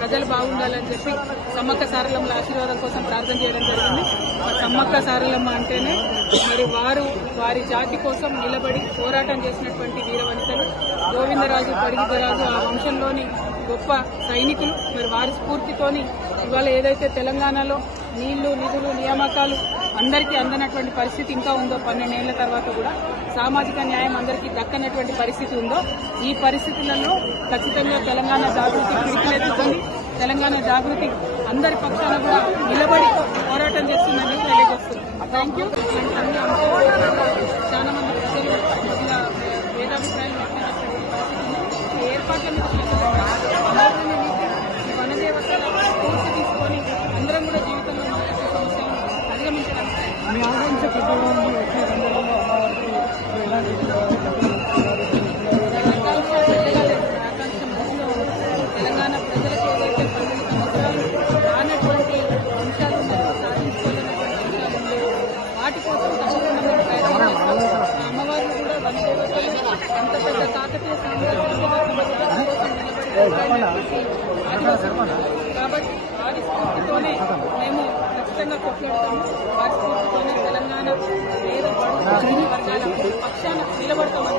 ప్రజలు బాగుండాలని చెప్పి సమ్మక్క సారలమ్మల ఆశీర్వాదం కోసం ప్రార్థన చేయడం జరిగింది. సమ్మక్క సారలమ్మ అంటేనే మరి వారి జాతి కోసం నిలబడి పోరాటం చేసినటువంటి వీరవనితలు గోవిందరాజు పడిగిరాజు ఆ వంశంలోని గొప్ప సైనికులు. మరి వారి స్ఫూర్తితోని ఇవాళ ఏదైతే తెలంగాణలో నీళ్లు నిధులు నియామకాలు అందరికీ అందనటువంటి పరిస్థితి ఇంకా ఉందో 12 ఏళ్ల తర్వాత కూడా సామాజిక న్యాయం అందరికీ దక్కనటువంటి పరిస్థితి ఉందో ఈ పరిస్థితులలో ఖచ్చితంగా తెలంగాణ జాగృతి పిడికిలెత్తుకొని తెలంగాణ జాగృతి అందరి పక్షాన కూడా నిలబడి పోరాటం చేస్తుందని తెలియజేస్తుంది. Thank you. అన్ని అంశాలు చాలా మంది ప్రజలు ఇలా భేదాభిప్రాయాలు వ్యక్తం ఏర్పాట్ల మీద వనదేవతల స్ఫూర్తి తీసుకొని అందరం కూడా జీవితంలో సమస్యలను అధిగమించడానికి తెలంగాణ ప్రజలకు ఏదైతే 10 సంవత్సరాలు రానటువంటి అంశాలు ఉన్నాయో సాధించుకోవాలన్నటువంటి అంశాలు ఉన్నాయో వాటి కోసం తప్పకుండా ప్రయత్నం చేస్తాం. అమ్మవారిని కూడా వనదేవతలు ఎంత పెద్ద కాకతీయ కాబట్టి వారి స్ఫూర్తితోనే మేము ఖచ్చితంగా కొట్లాడతాము. వారి స్ఫూర్తితోనే తెలంగాణ పేద బడుగు వర్గాల పక్షాన నిలబడతామని